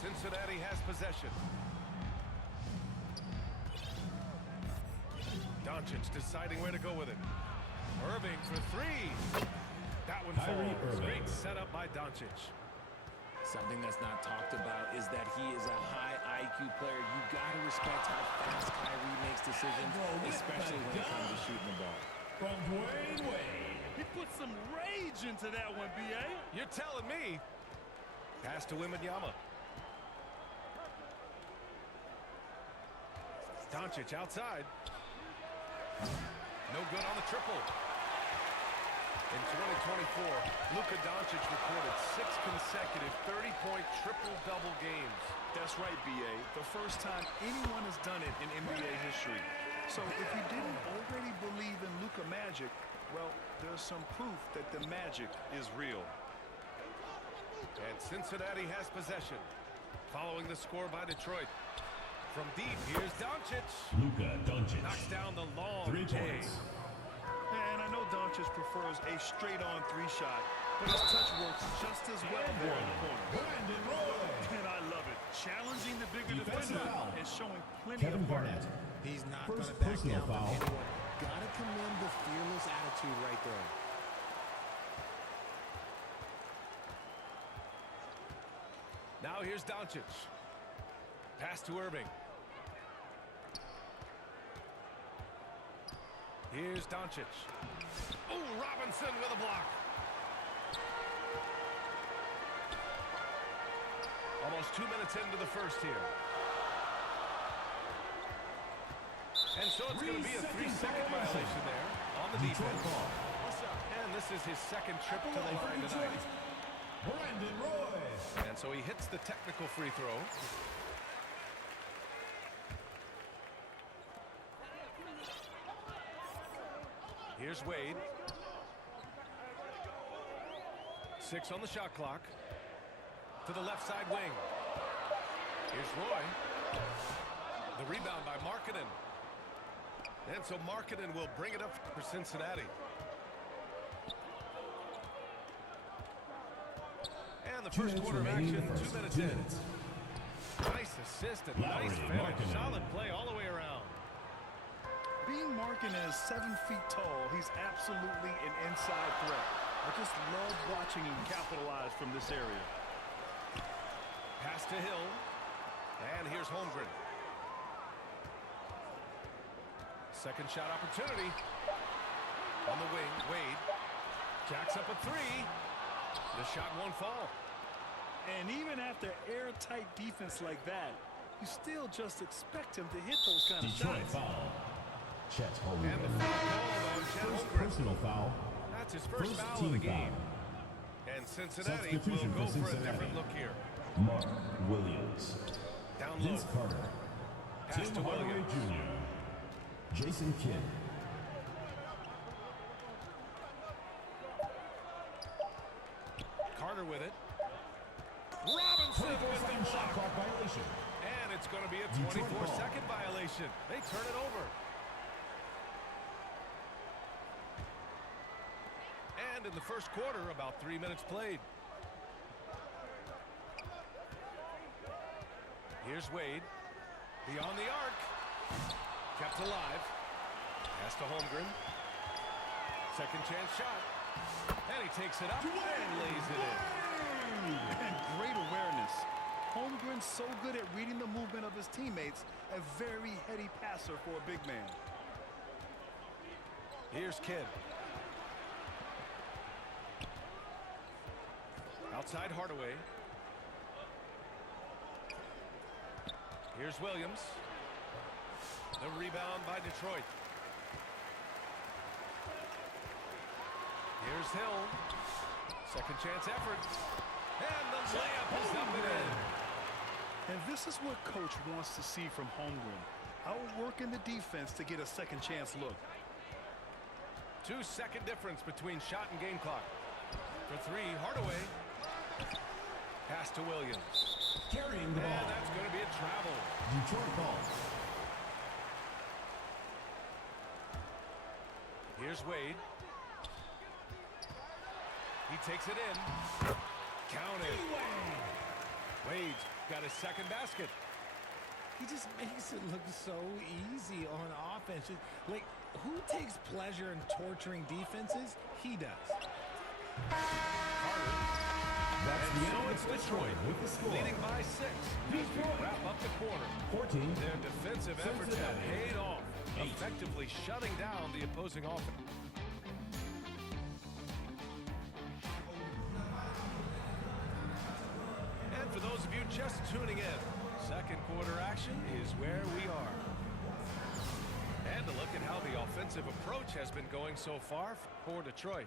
Cincinnati has possession. Doncic deciding where to go with it. Irving for three. That one falls. Great setup by Doncic. Something that's not talked about is that he is a high IQ player. You got to respect how fast Kyrie makes decisions, especially when it comes to shooting the ball. From Dwayne Wade. He put some rage into that one, B.A. You're telling me. Pass to Wembanyama. Doncic outside. No good on the triple. In 2024, Luka Doncic recorded 6 consecutive 30-point triple-double games. That's right, B.A. The first time anyone has done it in NBA history. So if you didn't already believe in Luka Magic, well, there's some proof that the magic is real. And Cincinnati has possession. Following the score by Detroit. From deep, here's Doncic. Luka Doncic. Knocks down the long 3 points. And I know Doncic prefers a straight-on 3-shot, but his touch works just as well there in the corner. Brandon Roy. And I love it. Challenging the bigger Defensive defender foul. and showing plenty Kevin of heart. Garnett. He's not going First to back personal down foul. from anyone. Got to commend the fearless attitude right there. Now here's Doncic. Pass to Irving. Here's Doncic. Oh, Robinson with a block. Almost 2 minutes into the first here. And so it's going to be a 3-second violation there on the defense. And this is his second trip to the line tonight. Brandon Roy. And so he hits the technical free throw. Here's Wade. 6 on the shot clock. To the left side wing. Here's Roy. The rebound by Markkanen. And so Markkanen will bring it up for Cincinnati. And the first quarter of action, 2 minutes in. Nice assist and nice finish. Solid play all the way around. Being Markkanen is 7 feet tall, he's absolutely an inside threat. I just love watching him capitalize from this area. Pass to Hill. And here's Holmgren. Second shot opportunity. On the wing, Wade. Jacks up a 3. The shot won't fall. And even after airtight defense like that, you still just expect him to hit those kind of Detroit shots. foul. Chet And the Holmgren. foul called on Chet First Holmgren. personal foul. That's his first foul of team the game. foul. And Cincinnati will Substitution go for for a Cincinnati. different look here. Mark Williams. Down low. Vince Carter. Pass Tim to Hardaway Williams. Jr. Jason Kidd. Carter with it. Robinson with the 24-second shot block. clock violation. And it's going to be a Detroit ball. 24-second violation. They turn it over. And in the first quarter, about 3 minutes played. Here's Wade. Beyond the arc. kept alive. Pass to Holmgren. Second chance shot. And he takes it up and lays it in. And great awareness. Holmgren's so good at reading the movement of his teammates. A very heady passer for a big man. Here's Kidd. Outside Hardaway. Here's Williams. The rebound by Detroit. Here's Hill. Second chance effort. And the layup is up and in. And this is what coach wants to see from Holmgren. Outworking the defense to get a second chance look. 2-second difference between shot and game clock. For three, Hardaway. Pass to Williams. Carrying the ball. And that's going to be a travel. Detroit ball. Here's Wade. He takes it in. Counted. Wade's got his second basket. He just makes it look so easy on offense. Like, who takes pleasure in torturing defenses? He does. Carter. That's And the so end of it's the Detroit with the score. leading by 6 as we wrap up the quarter. 14. Their defensive efforts have Cincinnati. paid off, 8. effectively shutting down the opposing offense. And for those of you just tuning in, second quarter action is where we are. And to look at how the offensive approach has been going so far for Detroit.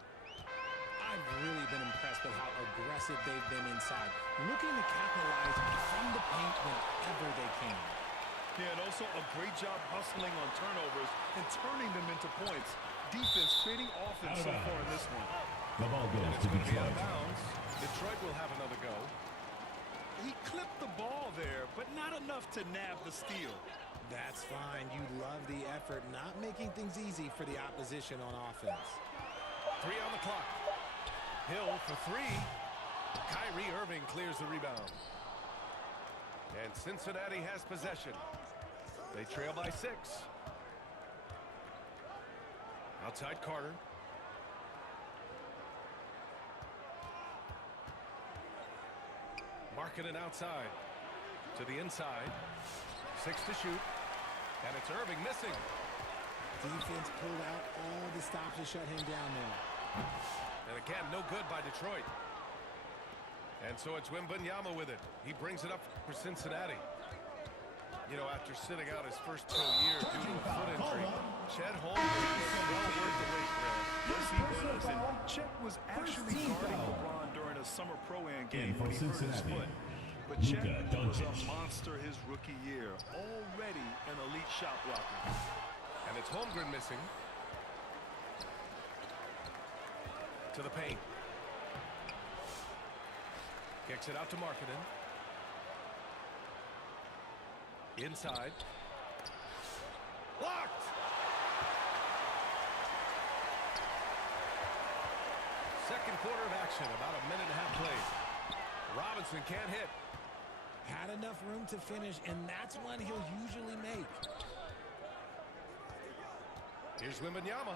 I've really been impressed with how aggressive they've been inside, looking to capitalize from the paint whenever they can. Yeah, and also a great job hustling on turnovers and turning them into points. Defense creating offense so far in this one. The ball And goes it's to going to be out Detroit. of bounds. Detroit will have another go. He clipped the ball there, but not enough to nab the steal. That's fine. You love the effort, not making things easy for the opposition on offense. 3 on the clock. Hill for 3. Kyrie Irving clears the rebound. And Cincinnati has possession. They trail by 6. Outside Carter. Markkanen outside. To the inside. 6 to shoot. And it's Irving missing. Defense pulled out all the stops to shut him down there. And again, no good by Detroit. And so it's Wembanyama with it. He brings it up for Cincinnati. You know, after sitting out his first pro year due to a foot injury, Chet Holmgren was well worth the wait, Grant. Yes, he was. And Chet was actually guarding LeBron during a summer pro-am game when he hurt his foot. But Chet was a monster his rookie year. Already an elite shot blocker. And it's Holmgren missing. To the paint. Kicks it out to Markkanen. Inside. Blocked! Second quarter of action, about a minute and a half played. Robinson can't hit. Had enough room to finish, and that's one he'll usually make. Here's Wembanyama.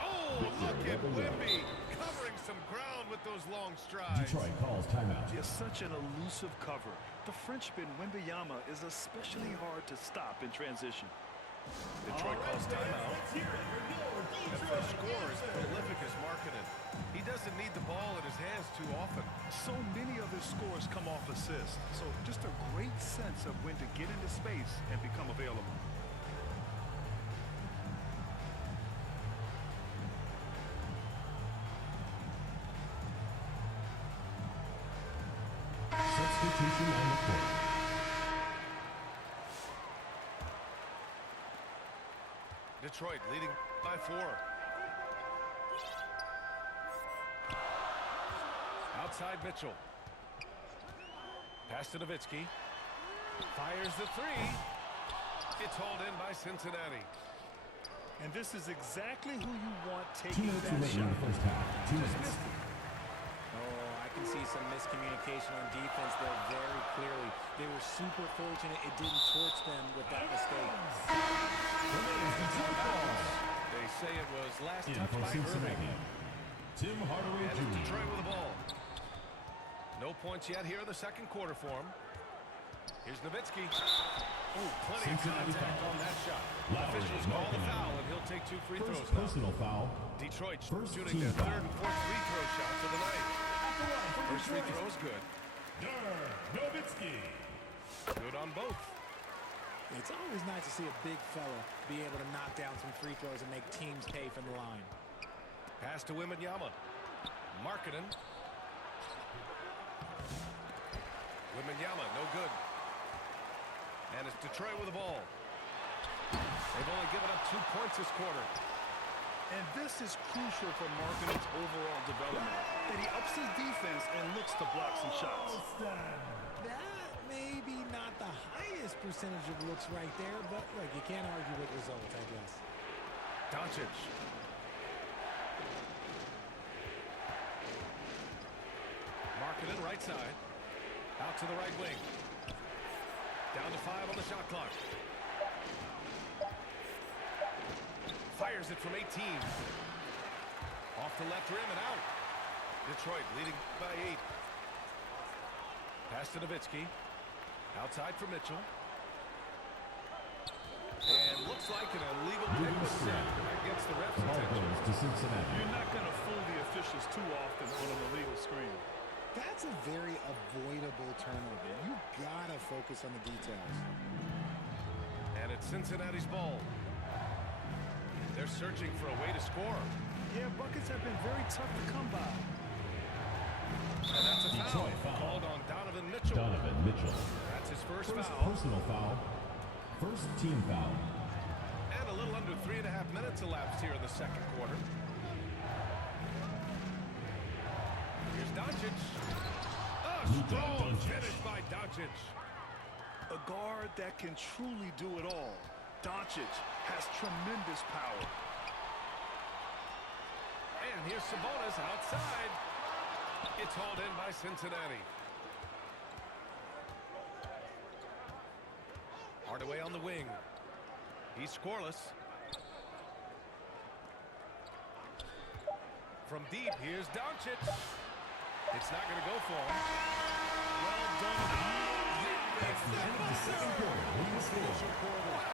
Oh, look at Wemby covering some ground with those long strides. Detroit calls timeout. He has such an elusive cover. The Frenchman Wembanyama is especially hard to stop in transition. Detroit calls timeout. The first scorer is prolific as Markkanen. He doesn't need the ball in his hands too often. So many of his scores come off assists. So just a great sense of when to get into space and become available. Substitution on the court. Detroit leading by 4. Outside Mitchell. Pass to Nowitzki. Fires the 3. It's hauled in by Cincinnati. And this is exactly who you want 2 taking minutes that remaining in shot. the first half. 2 minutes. Oh, I can see some miscommunication on defense there very clearly. They were super fortunate it didn't torch them with that mistake. They say it was last In touch for by Cincinnati, Irving. Tim Hardaway And it's Detroit Jr. with the ball. No points yet here in the second quarter for him. Here's Nowitzki. Oh, plenty of Cincinnati contact foul. on that shot. Lowry Officials call the Markkanen. foul, and he'll take 2 free First throws now. personal foul. Detroit First shooting team their foul. third and fourth free throw shots of the night. First free throw is good. Dirk Nowitzki. Good on both. It's always nice to see a big fella be able to knock down some free throws and make teams pay from the line. Pass to Wembanyama. Markkanen. Wembanyama, no good. And it's Detroit with the ball. They've only given up 2 points this quarter. And this is crucial for Markkanen's overall development, that he ups his defense and looks to block some shots. That may be not the highest percentage of looks right there, but look, you can't argue with results, I guess. Doncic. Markkanen right side. Out to the right wing. Down to 5 on the shot clock. Fires it from 18. Off the left rim and out. Detroit leading by 8. Pass to Nowitzki. Outside for Mitchell. And looks like an illegal pick was set against the ref's Ball attention. goes to Cincinnati. You're not going to fool the officials too often on an illegal screen. That's a very avoidable turnover. You gotta focus on the details. And it's Cincinnati's ball. They're searching for a way to score. Yeah, buckets have been very tough to come by. And that's a foul Detroit foul. called on Donovan Mitchell. Donovan Mitchell. That's his first First foul. personal foul. First team foul. And a little under 3.5 minutes elapsed here in the second quarter. Here's Doncic. A Luka strong Doncic. finish by Doncic. A guard that can truly do it all. Doncic has tremendous power. And here's Sabonis outside. It's hauled in by Cincinnati. Hardaway on the wing. He's scoreless. From deep, here's Doncic. It's not going to go for him. Well done. That's the end of the second quarter. We will score.